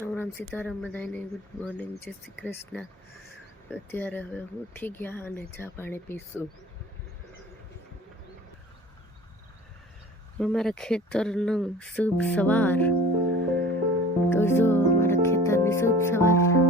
રામ સીતારામ બધાને good morning, જય શ્રી કૃષ્ણ. અત્યારે હવે ઉઠી ગયા અને ચા પાણી પીશું. અમારા ખેતરનું શુભ સવાર. તો જો અમારા ખેતરની શુભ સવાર.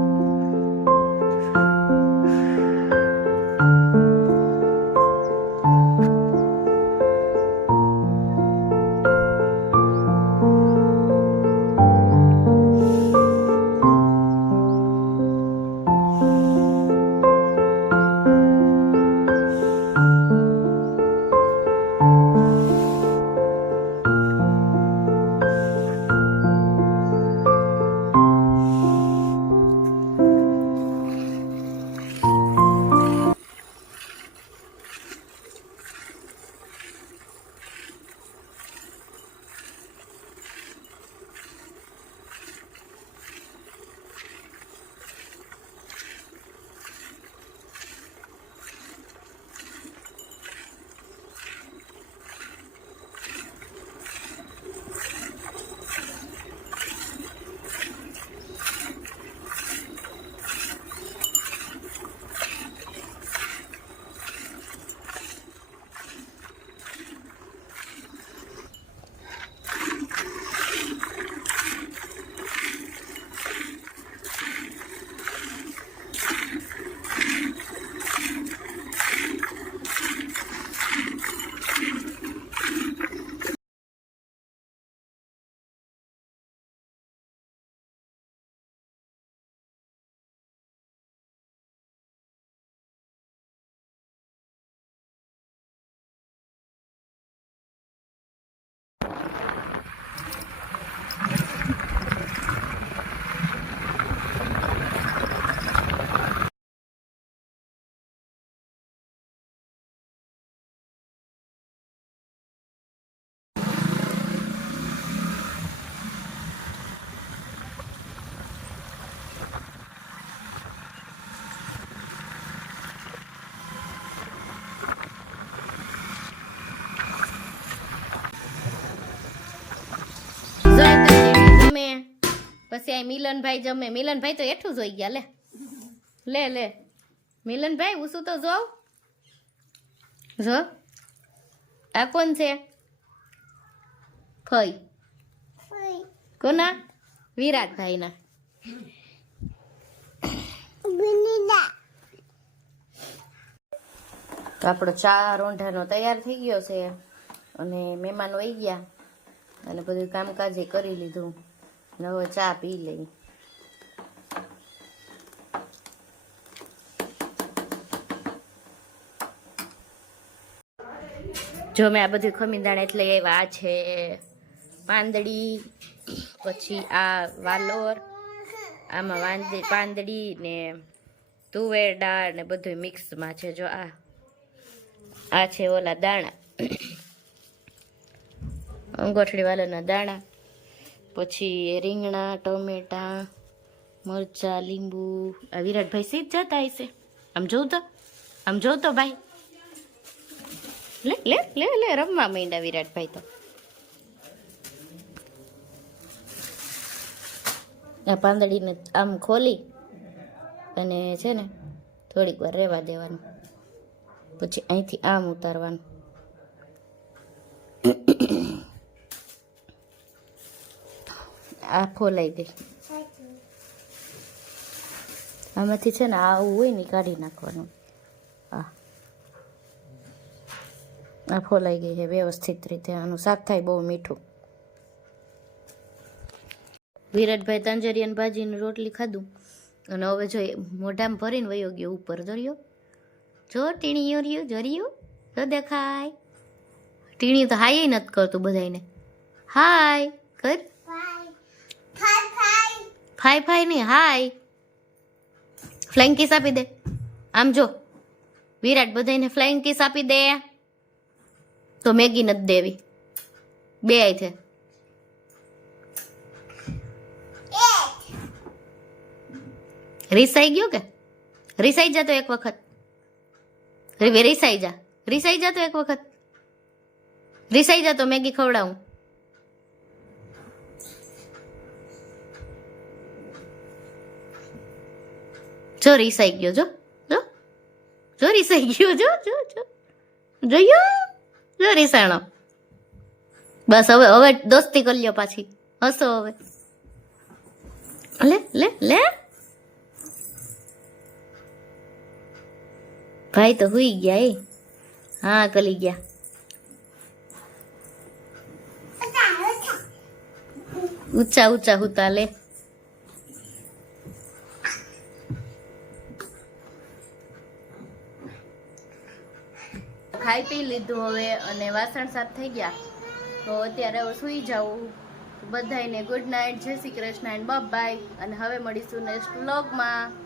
પછી આ મિલનભાઈ જમે. મિલનભાઈ તો એઠું જોઈ ગયા. લે લે લે મિલનભાઈ, ઉસું તો જોવ. જો આ કોણ છે? ફઈ. કોના? વિરાટભાઈ ના. તો આપણો ચા રોંઢાનો તૈયાર થઈ ગયો છે અને મહેમાનો આવી ગયા અને બધું કામકાજ કરી લીધું. હવે ચા પી લઈ. જો મેં આ બધું ખમીદાણ એટલે આવ્યા. આ છે પાંદડી, પછી આ વાલોર, આમાં પાંદડી ને તુવેર દાળ ને બધું મિક્સમાં છે. જો આ છે ઓલા દાણા, અંગોઠડી વાળાના દાણા, પછી રીંગણા, ટમેટા, મરચા, લીંબુ. આ વિરાટભાઈ સીધ જતા હશે. આમ જોઉં તો ભાઈ. લે લે લે લે રમવા માંડ્યા વિરાટભાઈ તો. આ પાંદડીને આમ ખોલી અને છે ને થોડીક વાર રહેવા દેવાનું, પછી અહીંથી આમ ઉતારવાનું. આ ફોલાઈ દે. આમાંથી છે ને આવું હોય ને કાઢી નાખવાનું. આ ફોલાઈ ગઈ છે વ્યવસ્થિત રીતે. આનું શાક થાય બહુ મીઠું. વિરાટભાઈ તાંજરિયાન ભાજીની રોટલી ખાધું અને હવે જો મોઢામાં ભરીને વયો ગયો ઉપર. દરિયો જો ટીણીયો રહ્યો, જરિયો તો દેખાય. ટીણી તો હાય નથી કરતું બધાને. હાય કર. ફાઈ ફાઈ નહીં, હાય. ફ્લાઇંગ કિસ આપી દે. આમ જો વિરાટ બધાને ફ્લાઇંગ કિસ આપી દે. તો મેગી નથી દેવી. બે છે. રીસાઈ ગયો કે? રીસાઈ જા તો એક વખત. રીસાઈ જા તો એક વખત. રીસાઈ જા તો મેગી ખવડાવું. જો રીસાઈ ગયો, જો જો જો રીસાઈ ગયો, જો જો જો જોયું, જો રીસાણો. બસ હવે હવે દોસ્તી કરી લ્યો પાછી, હસો હવે. લે લે લે, ભાઈ તો હુઈ ગયા એ. હા કલી ગયા. ઊંચા ઊંચા હુતા લે. ખાઈ પી લીધું હવે અને વાસણ સાફ થઈ ગયા, તો અત્યારે હવે સુઈ જાઉં. બધાને ગુડ નાઇટ, જય શ્રી કૃષ્ણ એન્ડ બાય. અને હવે મળીશું નેક્સ્ટ વ્લોગમાં.